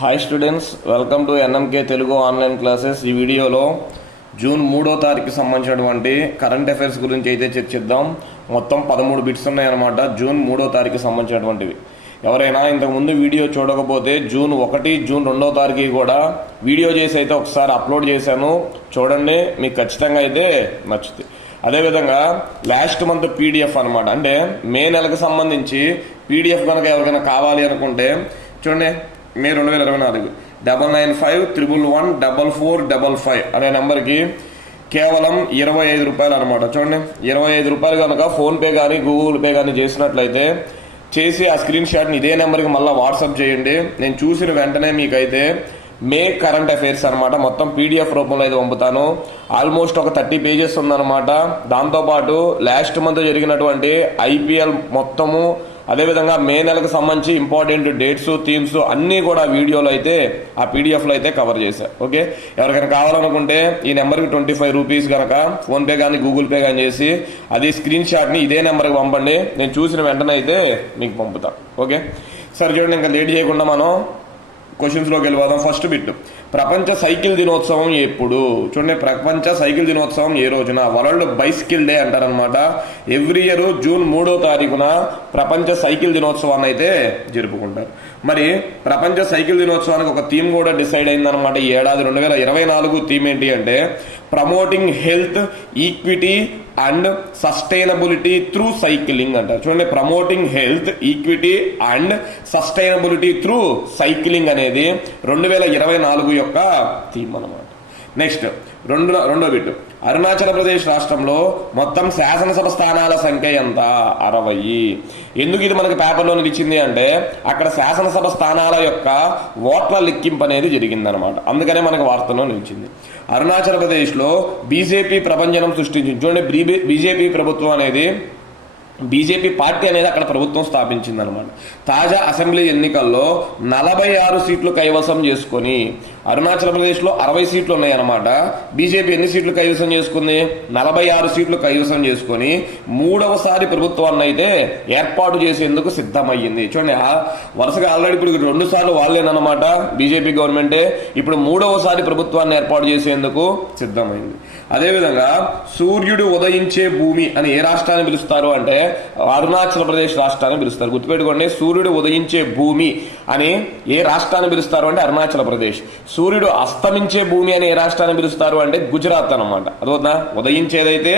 Hi students welcome to NMK Telugu online classes ఈ వీడియోలో June మూడో తారీఖు సంబంధించినటువంటి కరెంట్ అఫైర్స్ గురించి అయితే చర్చిద్దాం. మొత్తం పదమూడు బిట్స్ ఉన్నాయన్నమాట. జూన్ మూడో తారీఖు సంబంధించినటువంటివి. ఎవరైనా ఇంతకుముందు వీడియో చూడకపోతే జూన్ ఒకటి జూన్ రెండో తారీఖు కూడా వీడియో చేసి అయితే ఒకసారి అప్లోడ్ చేశాను. చూడండి మీకు ఖచ్చితంగా అయితే నచ్చుతుంది అదేవిధంగా లాస్ట్ మంత్ పీడిఎఫ్ అనమాట అంటే మే నెలకు సంబంధించి పీడిఎఫ్ కనుక ఎవరికైనా కావాలి అనుకుంటే చూడండి మే రెండు వేల ఇరవై నాలుగు. Double nine five triple one double four double five అనే నెంబర్కి కేవలం ఇరవై ఐదు రూపాయలు అనమాట చూడండి ఇరవై ఐదు రూపాయలు కనుక ఫోన్పే కానీ గూగుల్ పే కానీ చేసినట్లయితే చేసి ఆ స్క్రీన్ షాట్ని ఇదే నెంబర్కి మళ్ళీ వాట్సాప్ చేయండి. నేను చూసిన వెంటనే మీకైతే మే కరెంట్ అఫైర్స్ అనమాట మొత్తం పీడిఎఫ్ రూపంలో అయితే పంపుతాను. ఆల్మోస్ట్ ఒక థర్టీ పేజెస్ ఉందన్నమాట. దాంతోపాటు లాస్ట్ మంత్ జరిగినటువంటి ఐపీఎల్ మొత్తము అదేవిధంగా మే నెలకు సంబంధించి ఇంపార్టెంట్ డేట్స్ థీమ్స్ అన్నీ కూడా వీడియోలో అయితే ఆ పీడిఎఫ్లో అయితే కవర్ చేశా. ఓకే? ఎవరికైనా కావాలనుకుంటే ఈ నెంబర్కి ట్వంటీ ఫైవ్ రూపీస్ కనుక ఫోన్పే కానీ గూగుల్ పే కానీ చేసి అది స్క్రీన్ షాట్ని ఇదే నెంబర్కి పంపండి. నేను చూసిన వెంటనే అయితే మీకు పంపుతా. ఓకే? సరే చూడండి ఇంకా లేట్ చేయకుండా మనం క్వశ్చన్స్లోకి వెళ్ళిపోదాం ఫస్ట్ బిట్. ప్రపంచ సైకిల్ దినోత్సవం ఎప్పుడు? చూడండి ప్రపంచ సైకిల్ దినోత్సవం ఏ రోజున? వరల్డ్ బైసికిల్ డే అంటారనమాట ఎవ్రీ ఇయర్ జూన్ మూడో తారీఖున ప్రపంచ సైకిల్ దినోత్సవాన్ని అయితే జరుపుకుంటారు. మరి ప్రపంచ సైకిల్ దినోత్సవానికి ఒక థీమ్ కూడా డిసైడ్ అయిందనమాట ఈ ఏడాది. రెండు వేల ఇరవై నాలుగు థీమ్ ఏంటి అంటే promoting health equity and sustainability through cycling అంటారు చూడండి promoting health equity and sustainability through cycling అనేది రెండు వేల ఇరవై నాలుగు యొక్క థీమ్ అనమాట నెక్స్ట్ రెండు రెండో బిట్. అరుణాచల ప్రదేశ్ రాష్ట్రంలో మొత్తం శాసనసభ స్థానాల సంఖ్య ఎంత? అరవై. ఎందుకు ఇది మనకి పేపర్లో ఇచ్చింది అంటే అక్కడ శాసనసభ స్థానాల యొక్క ఓట్ల లెక్కింపు అనేది జరిగిందనమాట. అందుకనే మనకు వార్తలో నిలిచింది. అరుణాచల్ ప్రదేశ్లో బీజేపీ ప్రభంజనం సృష్టించింది. చూడండి బీజేపీ ప్రభుత్వం అనేది బీజేపీ పార్టీ అనేది అక్కడ ప్రభుత్వం స్థాపించింది అనమాట తాజా అసెంబ్లీ ఎన్నికల్లో నలభై ఆరు సీట్లు కైవసం చేసుకొని అరుణాచల్ప్రదేశ్లో అరవై సీట్లు ఉన్నాయన్నమాట. బీజేపీ ఎన్ని సీట్లు కైవసం చేసుకుంది? నలభై ఆరు సీట్లు కైవసం చేసుకొని మూడవసారి ప్రభుత్వాన్ని అయితే ఏర్పాటు చేసేందుకు సిద్ధమయ్యింది. చూడండి వరుసగా ఆల్రెడీ ఇప్పుడు రెండు సార్లు వాళ్ళేనమాట బీజేపీ గవర్నమెంటే. ఇప్పుడు మూడవసారి ప్రభుత్వాన్ని ఏర్పాటు చేసేందుకు సిద్ధమైంది. అదేవిధంగా సూర్యుడు ఉదయించే భూమి అని ఏ రాష్ట్రాన్ని పిలుస్తారు అంటే అరుణాచల్ ప్రదేశ్ రాష్ట్రాన్ని పిలుస్తారు. గుర్తుపెట్టుకోండి సూర్యుడు ఉదయించే భూమి అని ఏ రాష్ట్రాన్ని పిలుస్తారు అంటే అరుణాచల్ ప్రదేశ్. సూర్యుడు అస్తమించే భూమి అని ఏ రాష్ట్రాన్ని పిలుస్తారు అంటే గుజరాత్ అనమాట అదవుతుందా ఉదయించేదైతే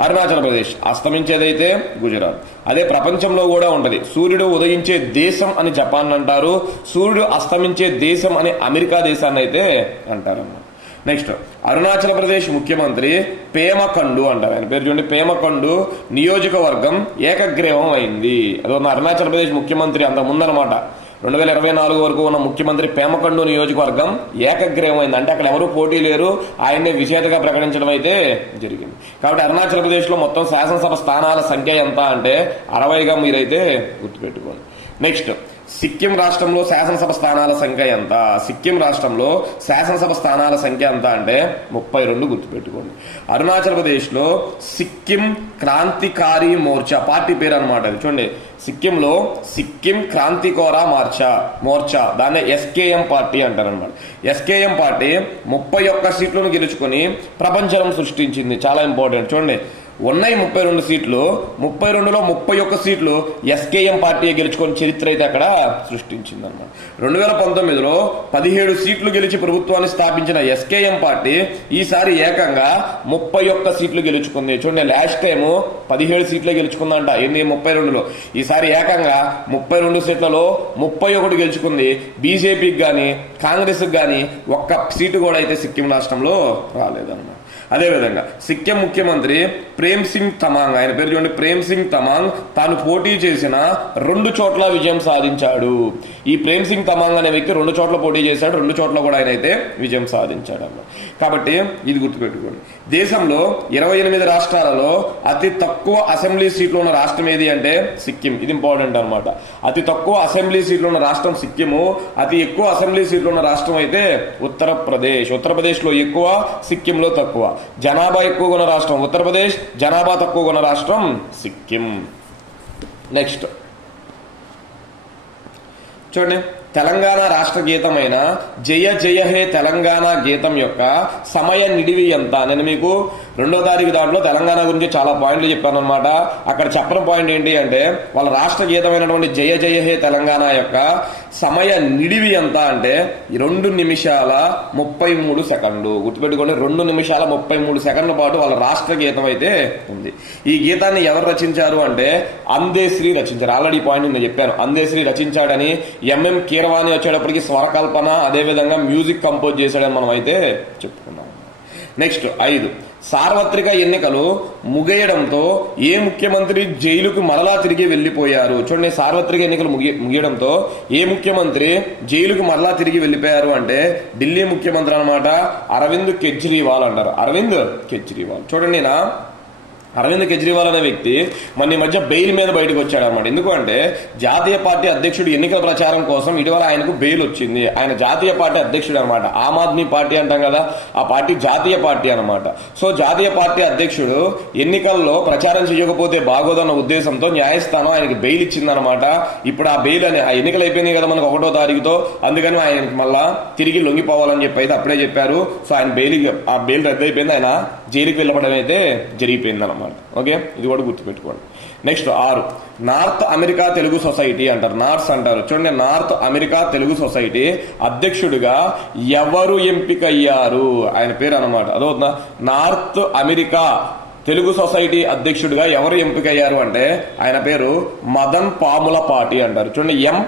అరుణాచల్ ప్రదేశ్ అస్తమించేదైతే గుజరాత్. అదే ప్రపంచంలో కూడా ఉంటది. సూర్యుడు ఉదయించే దేశం అని జపాన్ అంటారు సూర్యుడు అస్తమించే దేశం అని అమెరికా దేశాన్ని అయితే అంటారన్నమాట. నెక్స్ట్ అరుణాచల్ ప్రదేశ్ ముఖ్యమంత్రి పేమకండు అంటారు. ఆయన పేరు చూడండి పేమకండు నియోజకవర్గం ఏకగ్రీవం అయింది. అదొక అరుణాచల్ ప్రదేశ్ ముఖ్యమంత్రి అంత ముందనమాట రెండు వేల ఇరవై నాలుగు వరకు ఉన్న ముఖ్యమంత్రి పేమకండు నియోజకవర్గం ఏకగ్రీవమైంది అయింది అంటే అక్కడ ఎవరూ పోటీ లేరు. ఆయన్ని విజేతగా ప్రకటించడం అయితే జరిగింది. కాబట్టి అరుణాచల్ ప్రదేశ్లో మొత్తం శాసనసభ స్థానాల సంఖ్య ఎంత అంటే అరవైగా మీరైతే గుర్తుపెట్టుకోండి. నెక్స్ట్ సిక్కిం రాష్ట్రంలో శాసనసభ స్థానాల సంఖ్య ఎంత? సిక్కిం రాష్ట్రంలో శాసనసభ స్థానాల సంఖ్య ఎంత అంటే ముప్పై రెండు గుర్తుపెట్టుకోండి. అరుణాచల్ ప్రదేశ్లో సిక్కిం క్రాంతికారి మోర్చా పార్టీ పేరు అనమాట అది. చూడండి సిక్కింలో సిక్కిం క్రాంతికోరా మార్చా మోర్చా దాన్ని ఎస్కేఎం పార్టీ అంటారనమాట ఎస్కేఎం పార్టీ ముప్పై ఒక్క సీట్లను గెలుచుకొని ప్రపంచం సృష్టించింది. చాలా ఇంపార్టెంట్. చూడండి ఉన్నాయి ముప్పై రెండు సీట్లు. ముప్పై రెండులో ముప్పై ఒక్క సీట్లు ఎస్కేఎం పార్టీ గెలుచుకొని చరిత్ర అయితే అక్కడ సృష్టించింది అన్నమాట రెండు వేల పంతొమ్మిదిలో పదిహేడు సీట్లు గెలిచి ప్రభుత్వాన్ని స్థాపించిన ఎస్కేఎం పార్టీ ఈసారి ఏకంగా ముప్పై ఒక్క సీట్లు గెలుచుకుంది. చూడండి లాస్ట్ టైము పదిహేడు సీట్లే గెలుచుకుందంట. ఎన్ని ముప్పై రెండులో? ఈసారి ఏకంగా ముప్పై రెండు సీట్లలో ముప్పై ఒకటి గెలుచుకుంది. బీజేపీకి కానీ కాంగ్రెస్కి కానీ ఒక్క సీటు కూడా అయితే సిక్కిం రాష్ట్రంలో రాలేదన్నమాట. అదేవిధంగా సిక్కిం ముఖ్యమంత్రి ప్రేమ్ సింగ్ తమాంగ్ ఆయన పేరు చూడండి ప్రేమ్ సింగ్ తమాంగ్ తాను పోటీ చేసిన రెండు చోట్ల విజయం సాధించాడు. ఈ ప్రేమ్ సింగ్ తమాంగ్ అనే వ్యక్తి రెండు చోట్ల పోటీ చేశాడు రెండు చోట్ల కూడా ఆయన అయితే విజయం సాధించాడు అన్న కాబట్టి ఇది గుర్తుపెట్టుకోండి. దేశంలో ఇరవై ఎనిమిది రాష్ట్రాలలో అతి తక్కువ అసెంబ్లీ సీట్లు ఉన్న రాష్ట్రం ఏది అంటే సిక్కిం. ఇది ఇంపార్టెంట్ అనమాట అతి తక్కువ అసెంబ్లీ సీట్లు ఉన్న రాష్ట్రం సిక్కిము అతి ఎక్కువ అసెంబ్లీ సీట్లు ఉన్న రాష్ట్రం అయితే ఉత్తరప్రదేశ్. ఉత్తరప్రదేశ్లో ఎక్కువ సిక్కింలో తక్కువ. జనాభా ఎక్కువగా ఉన్న రాష్ట్రం ఉత్తరప్రదేశ్ జనాభా తక్కువగా ఉన్న రాష్ట్రం సిక్కిం. నెక్స్ట్. చూడండి తెలంగాణ రాష్ట్ర గీతమైన జయ జయ హే తెలంగాణ గీతం యొక్క సమయ నిడివి ఎంత నేను మీకు రెండో తారీఖు దాంట్లో తెలంగాణ గురించి చాలా పాయింట్లు చెప్పాను అనమాట అక్కడ చెప్పని పాయింట్ ఏంటి అంటే వాళ్ళ రాష్ట్ర గీతమైనటువంటి జయ జయ హే తెలంగాణ యొక్క సమయ నిడివి ఎంత అంటే రెండు నిమిషాల ముప్పై మూడు సెకండ్లు. గుర్తుపెట్టుకోండి రెండు నిమిషాల ముప్పై మూడు సెకండ్ల పాటు వాళ్ళ రాష్ట్ర గీతం అయితే ఉంది. ఈ గీతాన్ని ఎవరు రచించారు అంటే అందేశ్రీ రచించారు. ఆల్రెడీ పాయింట్ నేను చెప్పాను. అందేశ్రీ రచించాడని ఎంఎం కీరవాణి వచ్చేటప్పటికి స్వరకల్పన అదేవిధంగా మ్యూజిక్ కంపోజ్ చేశాడని మనం అయితే చెప్పుకున్నాం. నెక్స్ట్ ఐదు. సార్వత్రిక ఎన్నికలు ముగియడంతో ఏ ముఖ్యమంత్రి జైలుకు మరలా తిరిగి వెళ్ళిపోయారు చూడండి సార్వత్రిక ఎన్నికలు ముగి ముగియడంతో ఏ ముఖ్యమంత్రి జైలుకు మరలా తిరిగి వెళ్ళిపోయారు అంటే ఢిల్లీ ముఖ్యమంత్రి అన్నమాట అరవింద్ కేజ్రీవాల్ అంటారు. అరవింద్ కేజ్రీవాల్. చూడండి నా అరవింద్ కేజ్రీవాల్ అనే వ్యక్తి మన ఈ మధ్య బెయిల్ మీద బయటకు వచ్చాడు అనమాట ఎందుకంటే జాతీయ పార్టీ అధ్యక్షుడు ఎన్నికల ప్రచారం కోసం ఇటీవల ఆయనకు బెయిల్ వచ్చింది. ఆయన జాతీయ పార్టీ అధ్యక్షుడు అనమాట ఆమ్ ఆద్మీ పార్టీ అంటాం కదా ఆ పార్టీ జాతీయ పార్టీ అనమాట సో జాతీయ పార్టీ అధ్యక్షుడు ఎన్నికల్లో ప్రచారం చేయకపోతే బాగోదన్న ఉద్దేశంతో న్యాయస్థానం ఆయనకి బెయిల్ ఇచ్చిందనమాట ఇప్పుడు ఆ బెయిల్ అని ఆ ఎన్నికలు అయిపోయినాయి కదా మనకు ఒకటో తారీఖుతో. అందుకని ఆయనకి మళ్ళా తిరిగి లొంగిపోవాలని చెప్పి అయితే అప్పుడే చెప్పారు. సో ఆయన బెయిల్ ఆ బెయిల్ రద్దు అయిపోయింది. ఆయన జైలుకి వెళ్ళబడం అయితే జరిగిపోయింది అనమాట ఓకే? ఇది కూడా గుర్తుపెట్టుకోండి. నెక్స్ట్ ఆరు. నార్త్ అమెరికా తెలుగు సొసైటీ అంటారు. నార్స్ అంటారు. చూడండి నార్త్ అమెరికా తెలుగు సొసైటీ అధ్యక్షుడిగా ఎవరు ఎంపికయ్యారు? ఆయన పేరు అనమాట అదవుతుందా? నార్త్ అమెరికా తెలుగు సొసైటీ అధ్యక్షుడిగా ఎవరు ఎంపికయ్యారు అంటే ఆయన పేరు మదన్ పాములపాటి అంటారు. చూడండి ఎం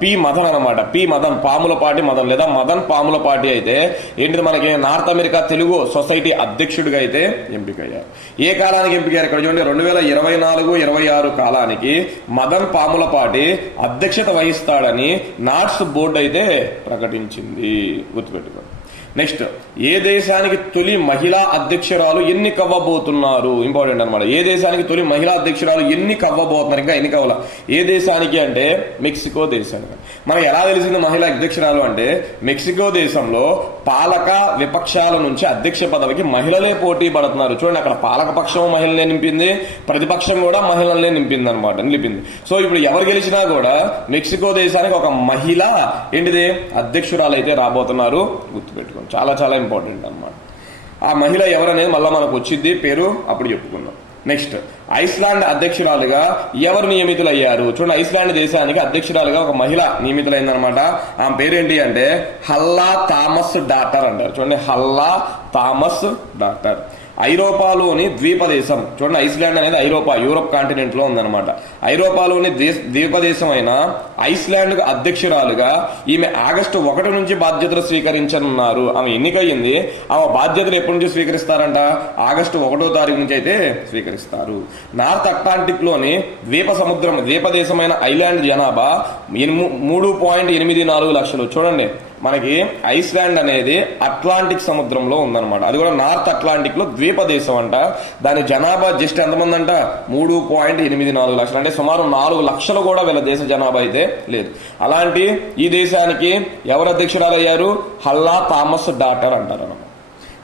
పి మదన్ అనమాట పి మదన్ పార్టీ మదన్ లేదా మదన్ పాముల పార్టీ అయితే ఏంటిది మనకి నార్త్ అమెరికా తెలుగు సొసైటీ అధ్యక్షుడిగా అయితే ఎంపికయ్యారు. ఏ కాలానికి ఎంపికయ్యారు ఇక్కడ చూడండి రెండు వేల ఇరవై నాలుగు ఇరవై ఆరు కాలానికి మదన్ పాముల పార్టీ అధ్యక్షత వహిస్తాడని నాట్స్ బోర్డు అయితే ప్రకటించింది. గుర్తుపెట్టుకోండి. నెక్స్ట్ ఏ దేశానికి తొలి మహిళా అధ్యక్షురాలు ఎన్ని కవ్వబోతున్నారు? ఇంపార్టెంట్ అనమాట ఏ దేశానికి తొలి మహిళా అధ్యక్షురాలు ఎన్ని కవ్వబోతున్నారు? ఇంకా ఎన్ని కవ్వాల? ఏ దేశానికి అంటే మెక్సికో దేశానికి మనకు ఎలా తెలిసింది మహిళా అధ్యక్షురాలు అంటే మెక్సికో దేశంలో పాలక విపక్షాల నుంచి అధ్యక్ష పదవికి మహిళలే పోటీ పడుతున్నారు. చూడండి అక్కడ పాలక పక్షం మహిళలే నింపింది ప్రతిపక్షం కూడా మహిళలనే నింపింది అనమాట నిలిపింది. సో ఇప్పుడు ఎవరు గెలిచినా కూడా మెక్సికో దేశానికి ఒక మహిళ ఏంటిది? అధ్యక్షురాలు అయితే రాబోతున్నారు చెప్పుకున్నాం చాలా చాలా ఇంపార్టెంట్ అనమాట ఆ మహిళ ఎవరనేది మళ్ళీ మనకు వచ్చింది పేరు అప్పుడు చెప్పుకుందాం. నెక్స్ట్ ఐస్లాండ్ అధ్యక్షురాలుగా ఎవరు నియమితులయ్యారు? చూడండి ఐస్లాండ్ దేశానికి అధ్యక్షురాలుగా ఒక మహిళ నియమితులైందనమాట ఆమె పేరేంటి అంటే హల్లా థామస్ డాక్టర్ అంటారు. చూడండి హల్లా థామస్ డాక్టర్ ఐరోపాలోని ద్వీపదేశం. చూడండి ఐస్లాండ్ అనేది ఐరోపా యూరోప్ కాంటినెంట్లో ఉందన్నమాట. ఐరోపాలోని ద్వీపదేశం అయిన ఐస్లాండ్కు అధ్యక్షురాలుగా ఈమె ఆగస్టు ఒకటి నుంచి బాధ్యతలు స్వీకరించనున్నారు. ఆమె ఎన్నికయ్యింది. ఆమె బాధ్యతలు ఎప్పటి నుంచి స్వీకరిస్తారంట? ఆగస్టు ఒకటో తారీఖు నుంచి అయితే స్వీకరిస్తారు. నార్త్ అట్లాంటిక్లోని ద్వీప సముద్రం ద్వీపదేశమైన ఐలాండ్ జనాభా ఎనిమి- మూడు పాయింట్ ఎనిమిది నాలుగు లక్షలు. చూడండి మనకి ఐస్లాండ్ అనేది అట్లాంటిక్ సముద్రంలో ఉందన్నమాట. అది కూడా నార్త్ అట్లాంటిక్లో ద్వీప దేశం అంట. దాని జనాభా జస్ట్ ఎంతమంది అంట మూడు పాయింట్ ఎనిమిది నాలుగు లక్షలు. అంటే సుమారు నాలుగు లక్షలు కూడా వీళ్ళ దేశ జనాభా అయితే లేదు. అలాంటి ఈ దేశానికి ఎవరు అధ్యక్షురాలు అయ్యారు హల్లా థామస్ డాటర్ అంటారు అన్నమాట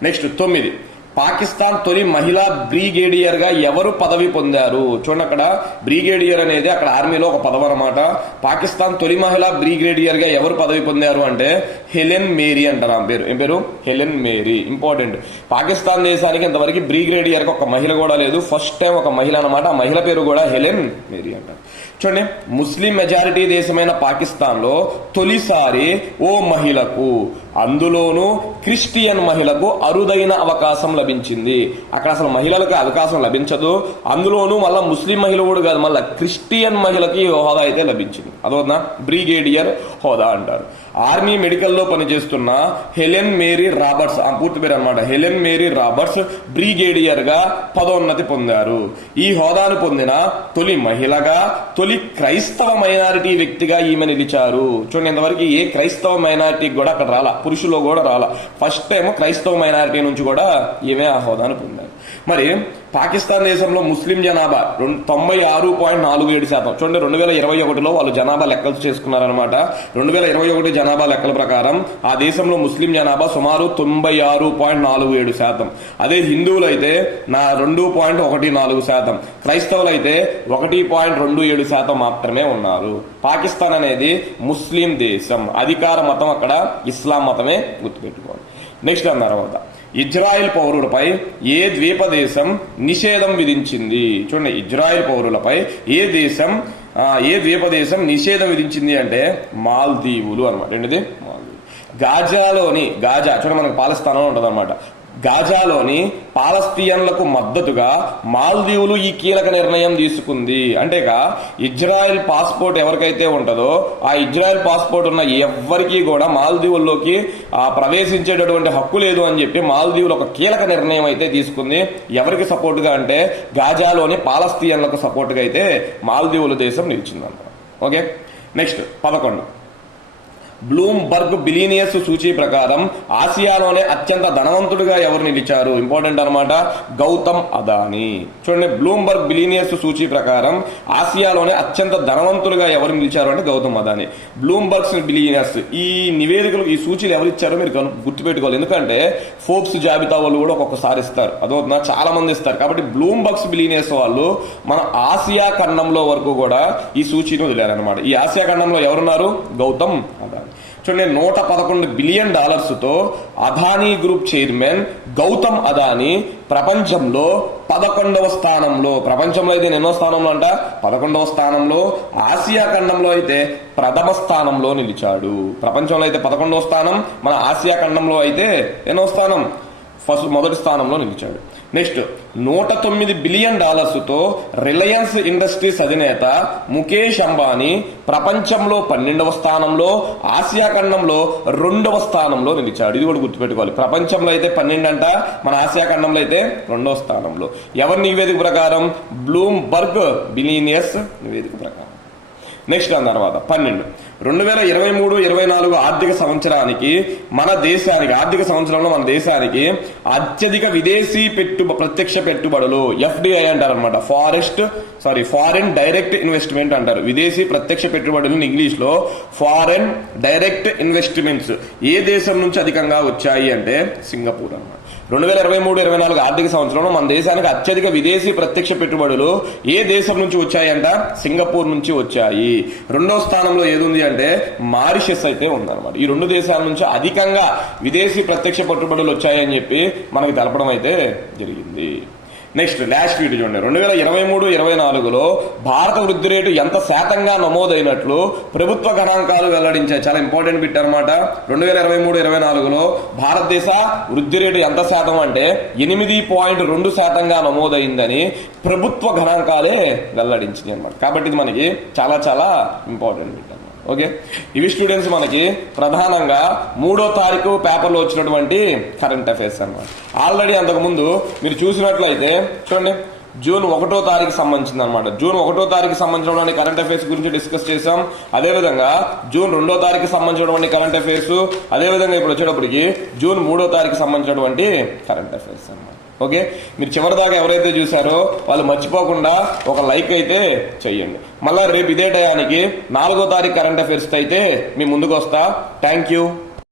నెక్స్ట్ తొమ్మిది. పాకిస్తాన్ తొలి మహిళా బ్రిగేడియర్గా ఎవరు పదవి పొందారు? చూడండి అక్కడ. బ్రిగేడియర్ అనేది అక్కడ ఆర్మీలో ఒక పదవి అనమాట పాకిస్తాన్ తొలి మహిళా బ్రిగేడియర్గా ఎవరు పదవి పొందారు అంటే హెలెన్ మేరీ అంటారు ఆమె పేరు. ఏం పేరు? Helen Mary. ఇంపార్టెంట్. పాకిస్తాన్ దేశానికి ఇంతవరకు బ్రిగ్రేడియర్కి ఒక మహిళ కూడా లేదు. ఫస్ట్ టైం ఒక మహిళ అనమాట ఆ మహిళ పేరు కూడా హెలెన్ మేరీ అంటారు. చూడండి ముస్లిం మెజారిటీ దేశమైన పాకిస్తాన్లో తొలిసారి ఓ మహిళకు అందులోనూ క్రిస్టియన్ మహిళకు అరుదైన అవకాశం లభించింది. అక్కడ అసలు మహిళలకు అవకాశం లభించదు. అందులోనూ మళ్ళీ ముస్లిం మహిళ కూడా కాదు మళ్ళీ క్రిస్టియన్ మహిళకి హోదా అయితే లభించింది. అదవుతుందా బ్రిగేడియర్ హోదా అంటారు. ఆర్మీ మెడికల్ మెడికల్లో పనిచేస్తున్న హెలెన్ మేరీ రాబర్ట్స్. ఆ పూర్తి పేరు అనమాట హెలెన్ మేరీ రాబర్ట్స్ బ్రిగేడియర్గా పదోన్నతి పొందారు. ఈ హోదాను పొందిన తొలి మహిళగా తొలి క్రైస్తవ మైనారిటీ వ్యక్తిగా ఈమె నిలిచారు. చూడండి ఇంతవరకు ఏ క్రైస్తవ మైనారిటీ కూడా అక్కడ రాలా. పురుషులో కూడా రాలా. ఫస్ట్ టైం క్రైస్తవ మైనారిటీ నుంచి కూడా ఈమె ఆ హోదాను పొందారు. మరి పాకిస్తాన్ దేశంలో ముస్లిం జనాభా రెండు తొంభై ఆరు పాయింట్ నాలుగు ఏడు శాతం. చూడండి రెండు వేల ఇరవై ఒకటిలో వాళ్ళు జనాభా లెక్కలు చేసుకున్నారనమాట రెండు వేల ఇరవై ఒకటి జనాభా లెక్కల ప్రకారం ఆ దేశంలో ముస్లిం జనాభా సుమారు తొంభై ఆరు పాయింట్ నాలుగు ఏడు శాతం. అదే హిందువులు అయితే నా రెండు పాయింట్ ఒకటి నాలుగు శాతం. క్రైస్తవులు అయితే ఒకటి పాయింట్ రెండు ఏడు శాతం మాత్రమే ఉన్నారు. పాకిస్తాన్ అనేది ముస్లిం దేశం. అధికార మతం అక్కడ ఇస్లాం మతమే గుర్తుపెట్టుకోవాలి. నెక్స్ట్ అన్న తర్వాత. ఇజ్రాయెల్ పౌరులపై ఏ ద్వీప దేశం నిషేధం విధించింది? చూడండి ఇజ్రాయెల్ పౌరులపై ఏ దేశం ఏ ద్వీప దేశం నిషేధం విధించింది అంటే మాల్దీవులు అనమాట ఏంటిది మాల్దీవులు. గాజాలోని గాజా చూడండి మనకు పాలస్థానంలో ఉంటుంది అనమాట గాజాలోని పాలస్తీయన్లకు మద్దతుగా మాల్దీవులు ఈ కీలక నిర్ణయం తీసుకుంది. అంటేగా ఇజ్రాయెల్ పాస్పోర్ట్ ఎవరికైతే ఉంటుందో ఆ ఇజ్రాయెల్ పాస్పోర్ట్ ఉన్న ఎవ్వరికీ కూడా మాల్దీవుల్లోకి ప్రవేశించేటటువంటి హక్కు లేదు అని చెప్పి మాల్దీవులు ఒక కీలక నిర్ణయం అయితే తీసుకుంది. ఎవరికి సపోర్టుగా అంటే గాజాలోని పాలస్తీయన్లకు సపోర్ట్గా అయితే మాల్దీవుల దేశం నిలిచిందంట. ఓకే? నెక్స్ట్ పదకొండు. బ్లూంబర్గ్ బిలీనియస్ సూచి ప్రకారం ఆసియాలోనే అత్యంత ధనవంతుడిగా ఎవరు నిలిచారు ఇంపార్టెంట్ అనమాట గౌతమ్ అదానీ. చూడండి బ్లూంబర్గ్ బిలీనియస్ సూచి ప్రకారం ఆసియాలోనే అత్యంత ధనవంతులుగా ఎవరు నిలిచారు అంటే గౌతమ్ అదానీ. బ్లూంబర్గ్స్ బిలీనియస్. ఈ నివేదికలు ఈ సూచీలు ఎవరు ఇచ్చారో మీరు గుర్తుపెట్టుకోవాలి. ఎందుకంటే ఫోర్బ్స్ జాబితా వాళ్ళు కూడా ఒక్కొక్కసారి ఇస్తారు. అదవుతుందా చాలా మంది ఇస్తారు. కాబట్టి బ్లూంబర్గ్స్ బిలీనియస్ వాళ్ళు మన ఆసియా ఖండంలో వరకు కూడా ఈ సూచీని వదిలేరనమాట ఈ ఆసియా ఖండంలో ఎవరున్నారు? గౌతమ్ అదానీ. చూడండి నూట పదకొండు బిలియన్ డాలర్స్తో అదానీ గ్రూప్ చైర్మన్ గౌతమ్ అదానీ ప్రపంచంలో పదకొండవ స్థానంలో ప్రపంచంలో అయితే ఎన్నో స్థానంలో అంట పదకొండవ స్థానంలో ఆసియా ఖండంలో అయితే ప్రథమ స్థానంలో నిలిచాడు. ప్రపంచంలో అయితే పదకొండవ స్థానం మన ఆసియా ఖండంలో అయితే ఎన్నో స్థానం ఫస్ట్ మొదటి స్థానంలో నిలిచాడు. నెక్స్ట్ నూట తొమ్మిది బిలియన్ డాలర్స్తో రిలయన్స్ ఇండస్ట్రీస్ అధినేత ముఖేష్ అంబానీ ప్రపంచంలో పన్నెండవ స్థానంలో ఆసియా ఖండంలో రెండవ స్థానంలో నిలిచాడు. ఇది కూడా గుర్తుపెట్టుకోవాలి. ప్రపంచంలో అయితే పన్నెండు అంట మన ఆసియా ఖండంలో అయితే రెండవ స్థానంలో. ఎవరి నివేదిక ప్రకారం? బ్లూమ్ బర్గ్ బిలీనియస్ నివేదిక ప్రకారం. నెక్స్ట్ దాని తర్వాత పన్నెండు. రెండు వేల ఇరవై మూడు ఇరవై నాలుగు ఆర్థిక సంవత్సరానికి మన దేశానికి ఆర్థిక సంవత్సరంలో మన దేశానికి అత్యధిక విదేశీ పెట్టు ప్రత్యక్ష పెట్టుబడులు ఎఫ్డిఐ అంటారు అనమాట forest sorry foreign direct investment అంటారు. విదేశీ ప్రత్యక్ష పెట్టుబడులు ఇంగ్లీష్లో ఫారెన్ డైరెక్ట్ ఇన్వెస్ట్మెంట్స్. ఏ దేశం నుంచి అధికంగా వచ్చాయి అంటే సింగపూర్ అన్నమాట. రెండు వేల ఇరవై మూడు ఇరవై నాలుగు ఆర్థిక సంవత్సరంలో మన దేశానికి అత్యధిక విదేశీ ప్రత్యక్ష పెట్టుబడులు ఏ దేశం నుంచి వచ్చాయంట? సింగపూర్ నుంచి వచ్చాయి. రెండో స్థానంలో ఏది ఉంది అంటే మారిషస్ అయితే ఉందన్నమాట. ఈ రెండు దేశాల నుంచి అధికంగా విదేశీ ప్రత్యక్ష పెట్టుబడులు వచ్చాయని చెప్పి మనకి తెలపడం అయితే జరిగింది. నెక్స్ట్ లాస్ట్ వీడియో చూడండి. రెండు వేల ఇరవై మూడు ఇరవై నాలుగులో భారత వృద్ధి రేటు ఎంత శాతంగా నమోదైనట్లు ప్రభుత్వ గణాంకాలు వెల్లడించాయి. చాలా ఇంపార్టెంట్ బిట్ అనమాట రెండు వేల ఇరవై మూడు ఇరవై నాలుగులో భారతదేశ వృద్ధి రేటు ఎంత శాతం అంటే ఎనిమిది పాయింట్ రెండు శాతంగా నమోదైందని ప్రభుత్వ గణాంకాలే వెల్లడించింది అనమాట కాబట్టి ఇది మనకి చాలా చాలా ఇంపార్టెంట్ బిట్ అనమాట ఓకే? ఇవి స్టూడెంట్స్ మనకి ప్రధానంగా మూడో తారీఖు పేపర్లో వచ్చినటువంటి కరెంట్ అఫైర్స్ అన్నమాట. ఆల్రెడీ అంతకుముందు మీరు చూసినట్లయితే చూడండి జూన్ ఒకటో తారీఖు సంబంధించింది అనమాట జూన్ ఒకటో తారీఖు సంబంధించినటువంటి కరెంట్ అఫైర్స్ గురించి డిస్కస్ చేసాం అదేవిధంగా జూన్ రెండో తారీఖు సంబంధించినటువంటి కరెంట్ అఫైర్స్ అదేవిధంగా ఇప్పుడు వచ్చేటప్పటికి జూన్ మూడో తారీఖు సంబంధించినటువంటి కరెంట్ అఫైర్స్ ఓకే? మీరు చివరిదాకా ఎవరైతే చూసారో వాళ్ళు మర్చిపోకుండా ఒక లైక్ అయితే చెయ్యండి. మళ్ళా రేపు ఇదే టయానికి నాలుగో తారీఖు కరెంట్ అఫైర్స్ అయితే మీ ముందుకు వస్తా థ్యాంక్ యూ.